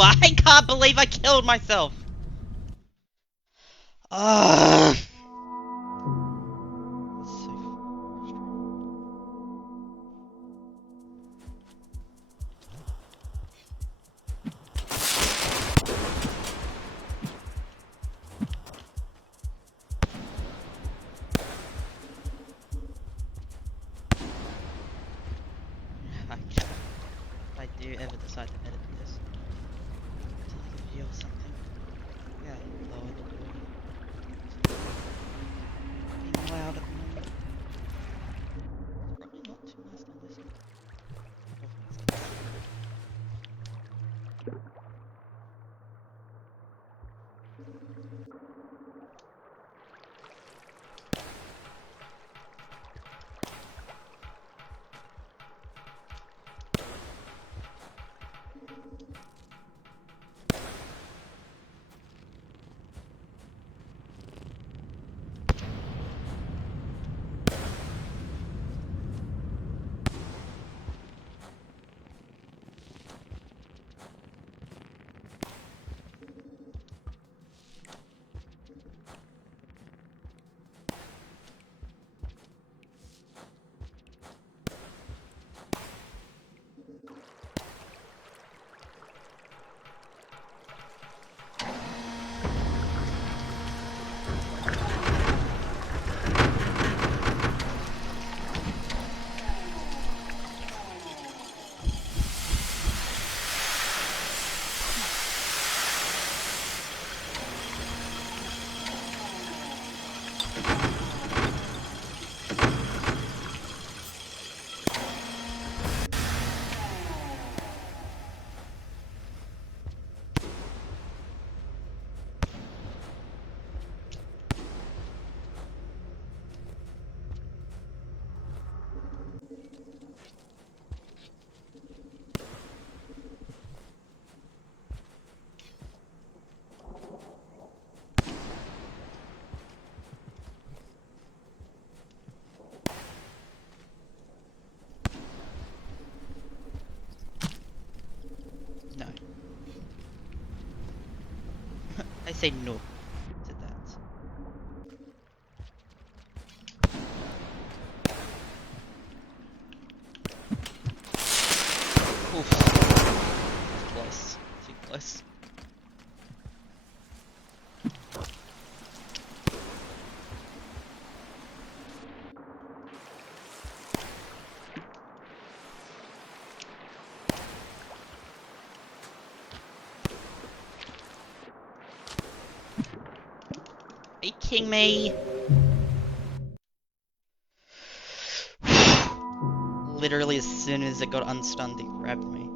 I can't believe I killed myself! Ugh. Okay. If I do ever decide to edit this to like a video or something, yeah, lower the volume. Being loud at the moment. Probably not too nice to listen to. No. I say no to that. Oof. Close. Too close. Are you kidding me? Literally as soon as it got unstunned, it grabbed me.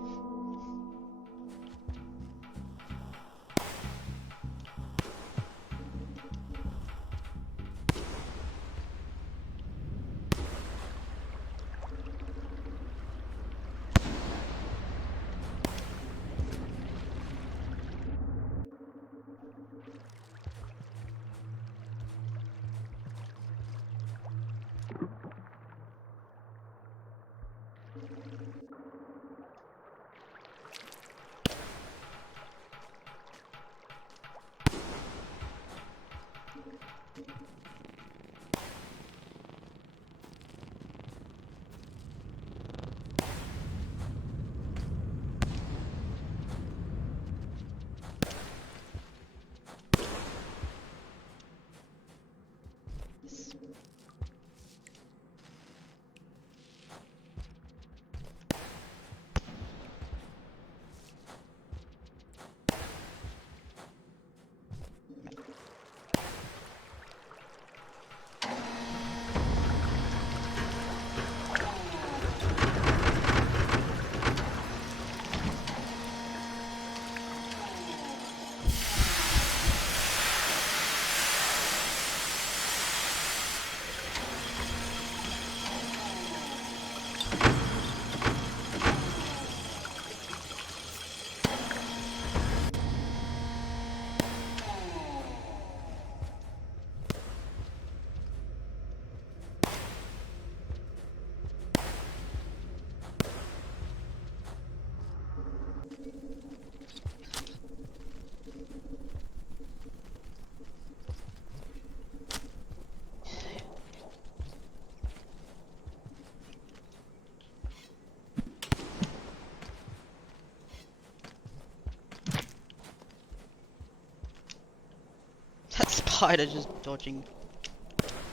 spider just dodging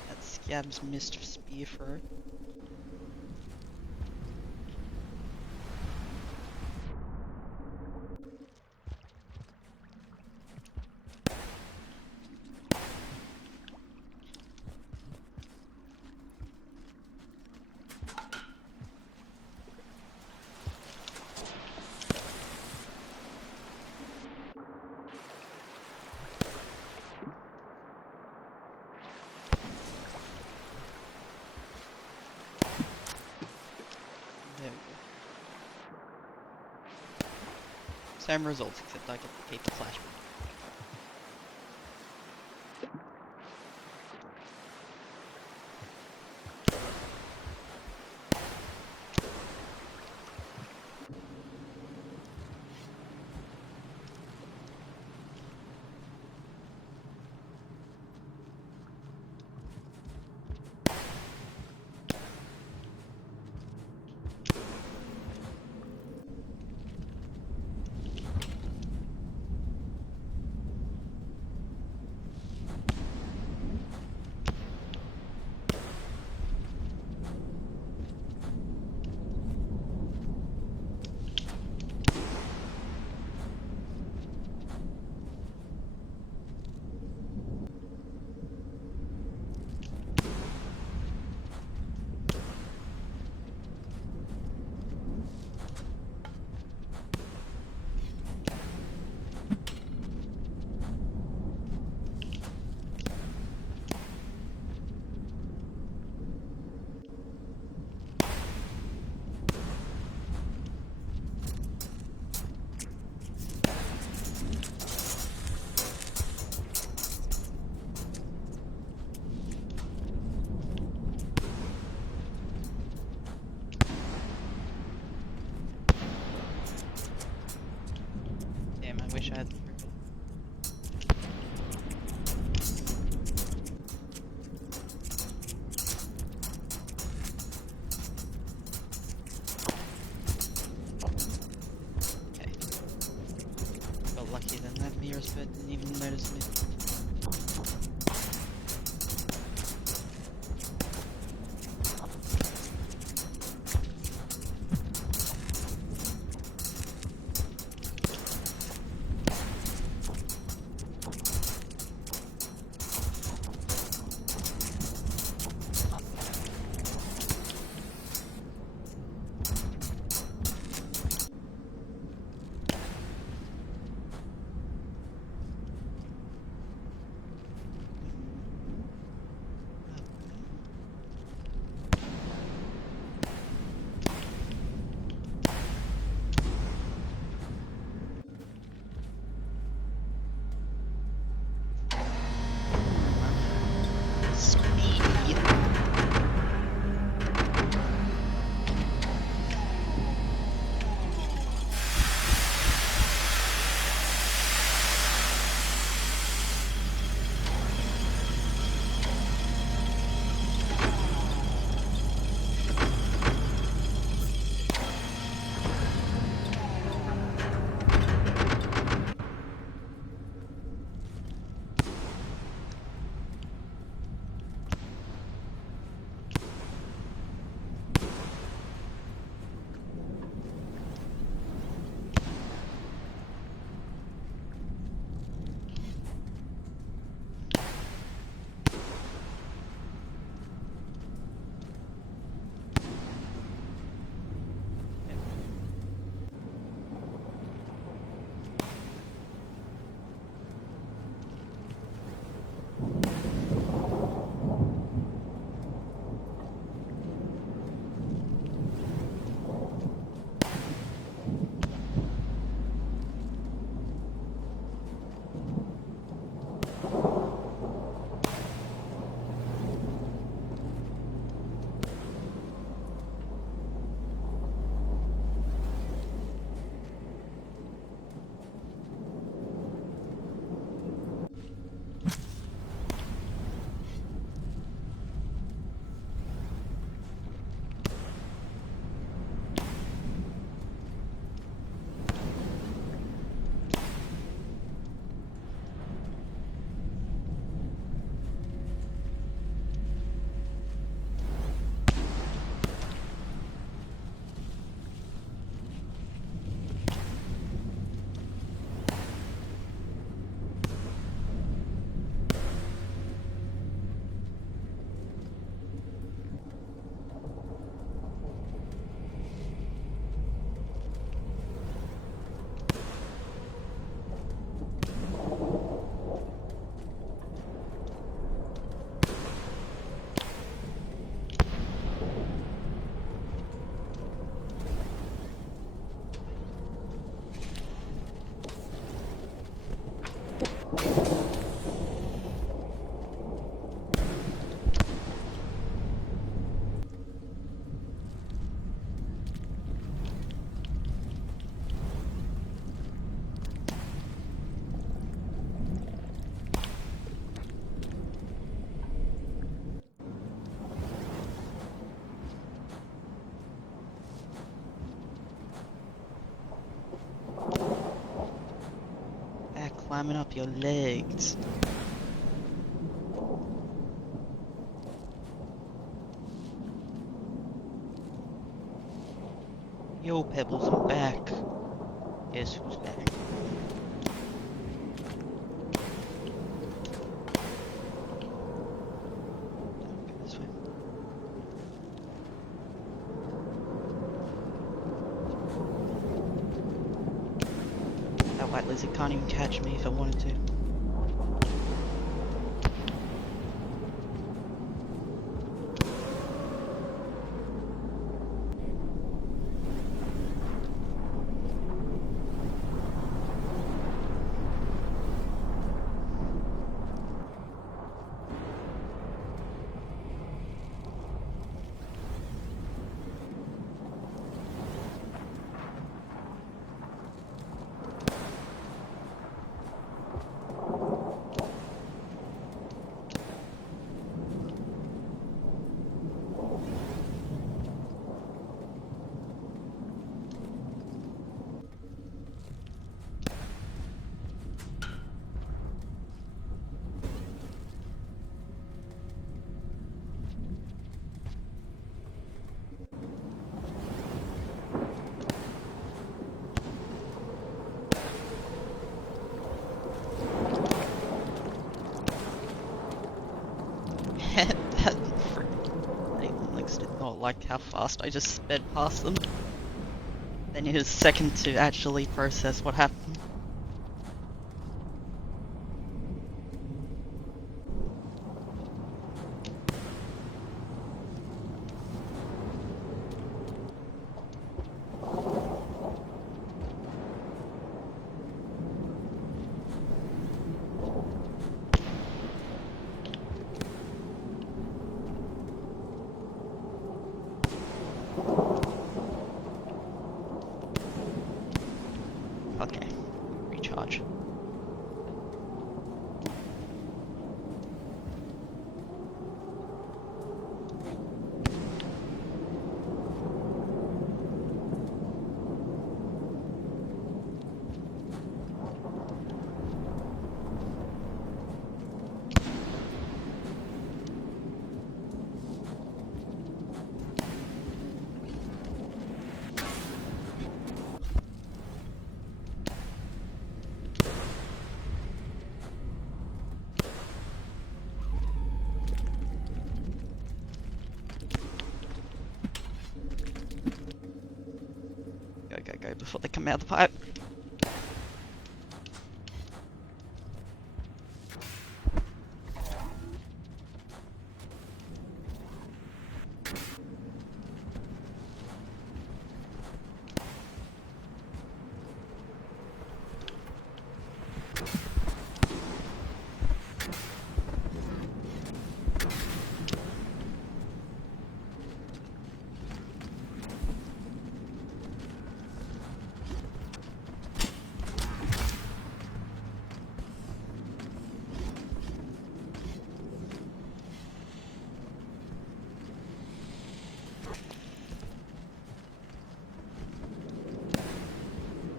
that Scab's missed spear throw. There we go. Same results, except I get to keep the flashback. Damn, I wish I had the freaking... Okay. Got lucky then, that mirror's bird didn't even notice me. climbing up your legs. Yo, Pebbles, I'm back. Guess who's back? Go this way. That white lizard can't even catch me if I wanted to. That Links did not like how fast I just sped past them. They needed a second to actually process what happened. Okay, recharge. Go before they come out of the pipe.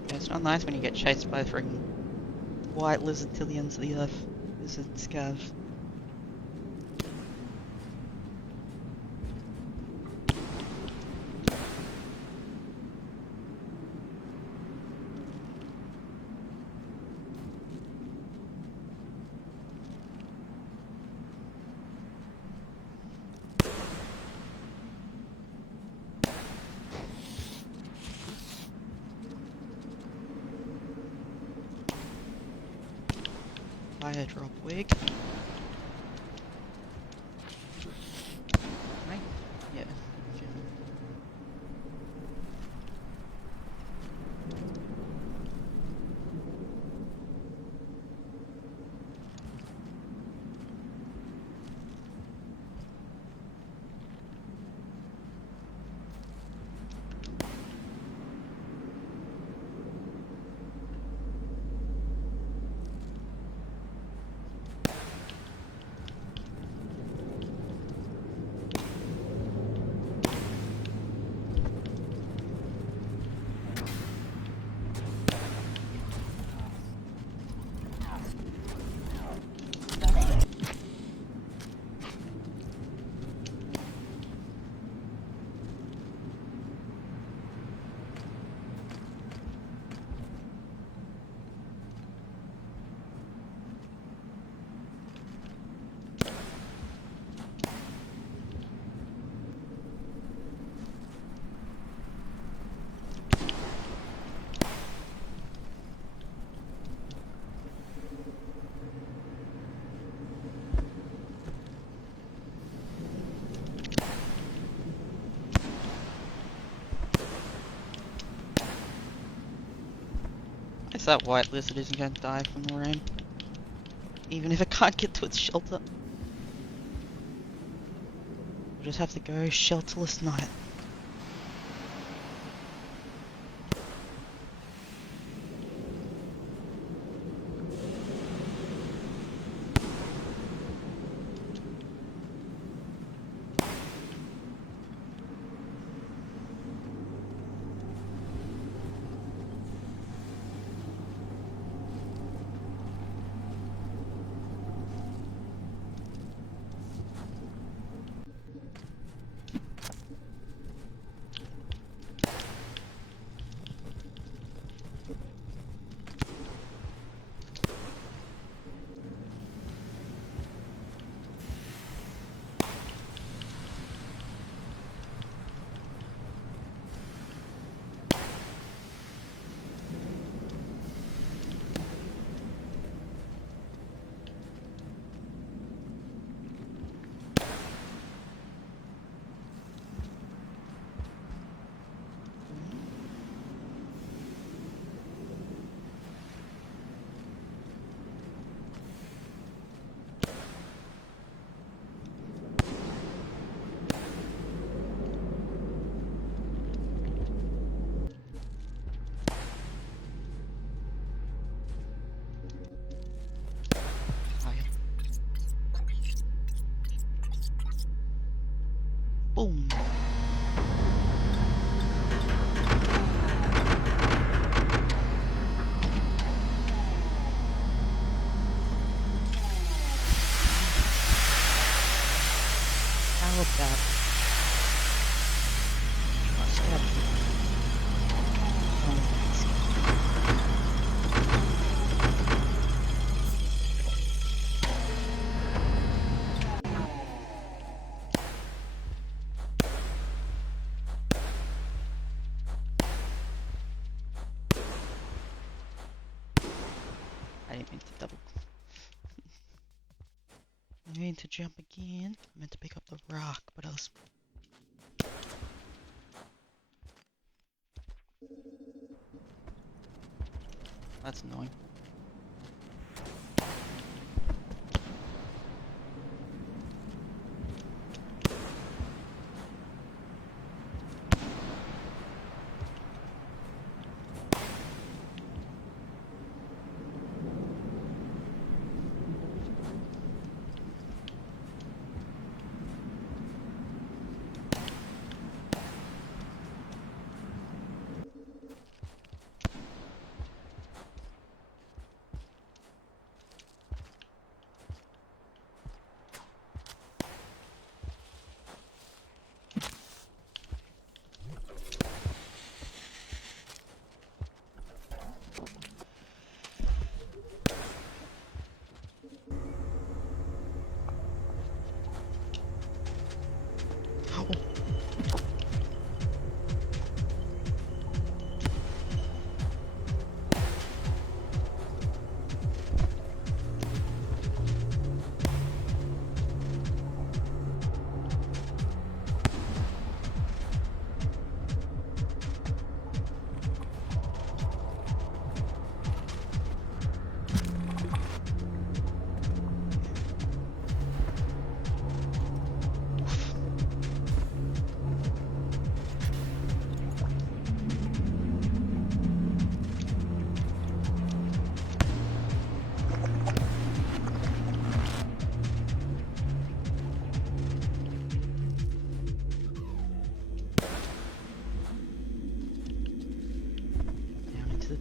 It's not nice when you get chased by freaking white lizartillions of the earth. Lizard scavs. Fire drop wig. Right? Yeah. Okay. Guess that white lizard isn't going to die from the rain. Even if it can't get to its shelter. We'll just have to go shelterless night. Boom. How about let's get I didn't mean to double. I mean to jump again. I meant to pick up the rock, but I was. That's annoying.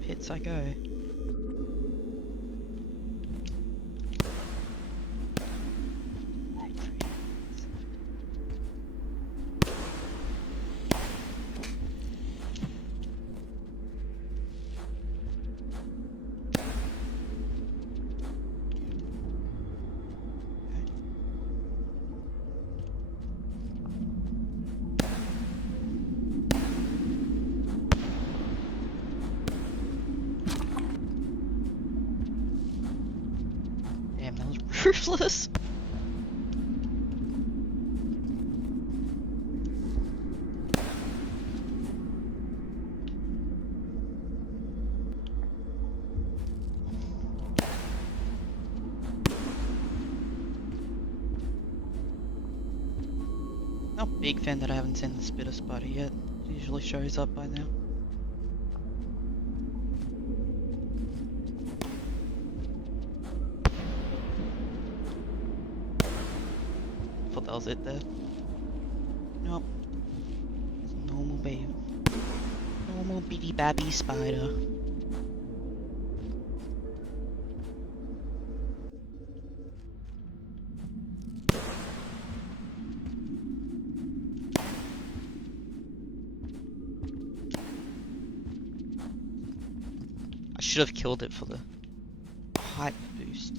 Pits I go. Damn, that was ruthless. big fan that I haven't seen the spitter spider yet. It usually shows up by now. Thought that was it there. Nope. It's a normal baby. Normal bitty babby spider. I should have killed it for the height boost.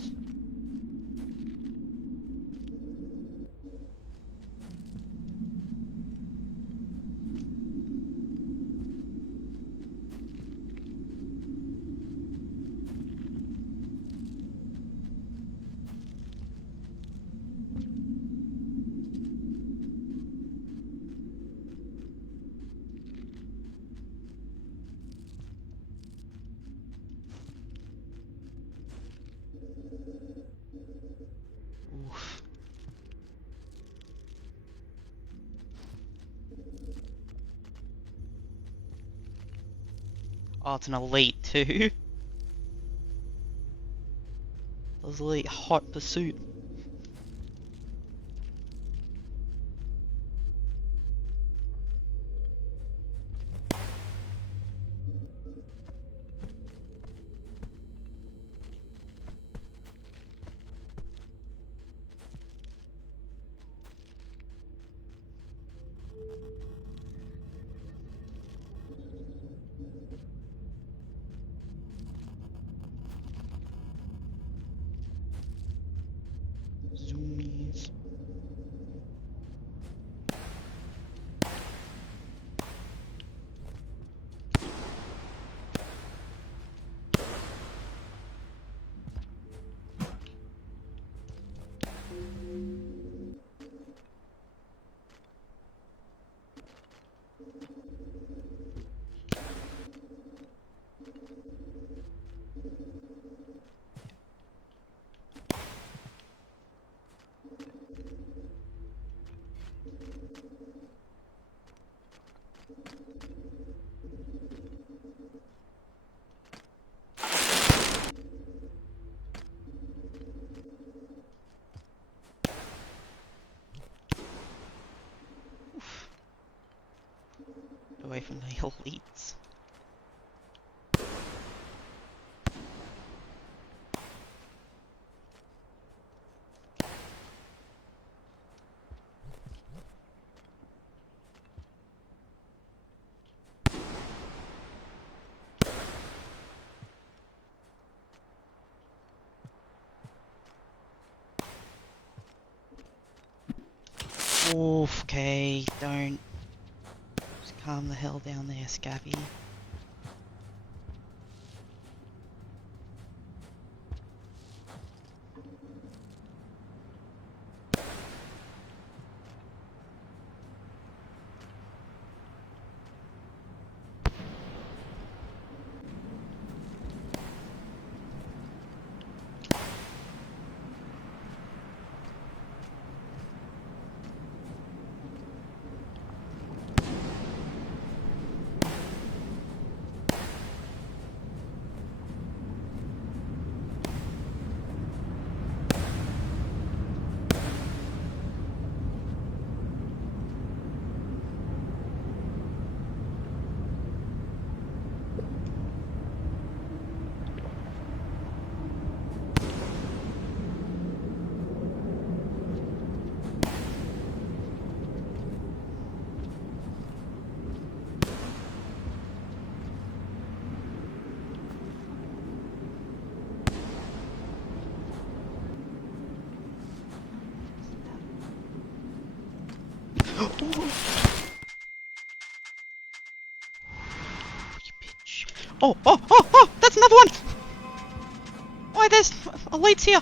Oof. Oh, it's an elite too. That was elite hot pursuit. Zoomies. Away from the elites. Oof, okay, don't. Just calm the hell down there, Scabby. You bitch. Oh, oh, oh, oh! That's another one! Why, there's elites here!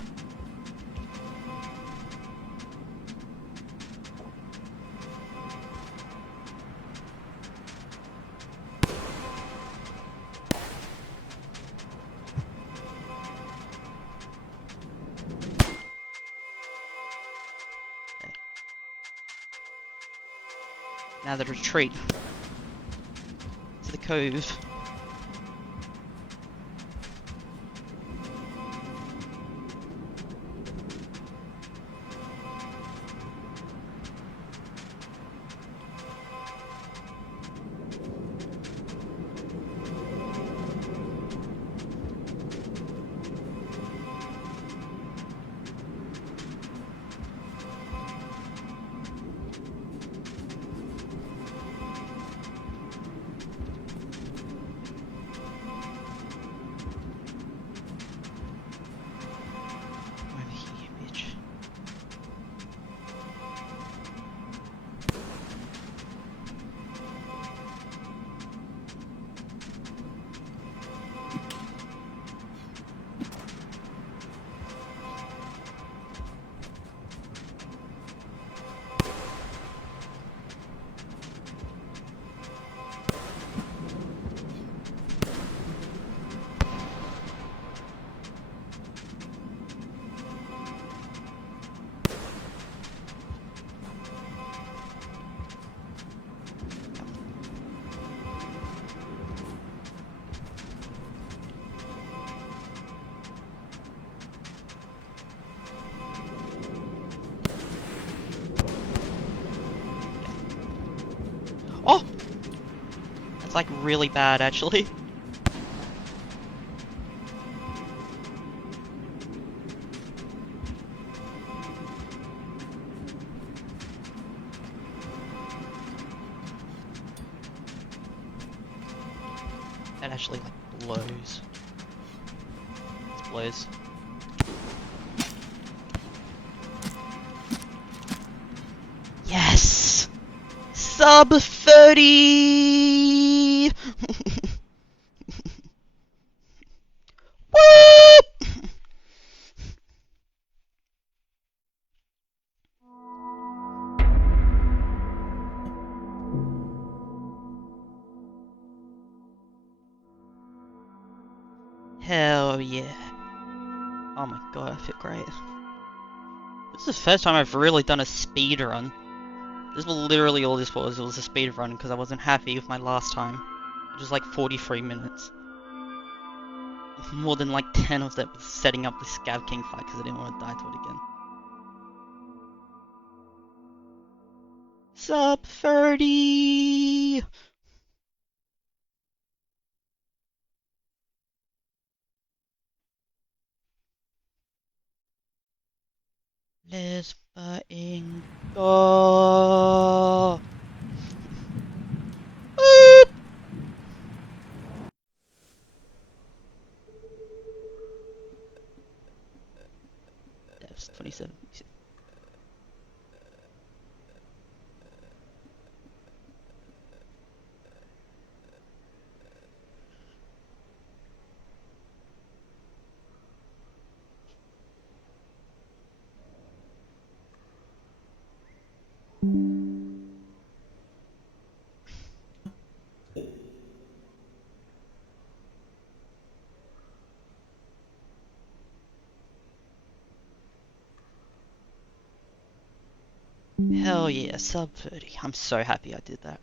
Now the retreat to the cove. Over here, bitch. Oh! That's like really bad actually. That actually like blows. It blows. Yes! Sub 30! Whoop! Hell yeah. Oh my god, I feel great. This is the first time I've really done a speed run. This was literally all this was. It was a speed run because I wasn't happy with my last time. It was like 43 minutes. More than like 10 of that was setting up the Scav King fight because I didn't want to die to it again. Sub 30! Let's fucking go! Boop! That's 27. Hell yeah, sub 30. I'm so happy I did that.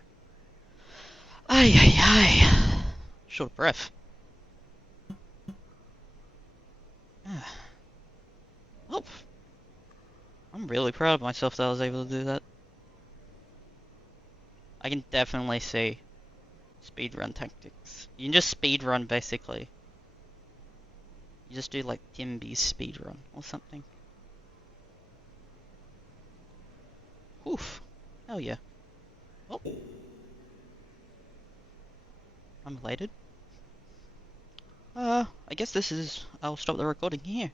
Ay ay ay. Short of breath. Oh, I'm really proud of myself that I was able to do that. I can definitely see speedrun tactics. You can just speedrun basically. You just do like Timby's speedrun or something. Oof. Hell yeah. Oh. I'm elated. I guess I'll stop the recording here.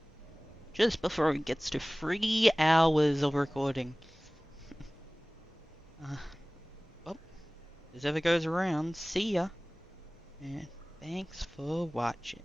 Just before it gets to 3 hours of recording. Well, this ever goes around, see ya. And thanks for watching.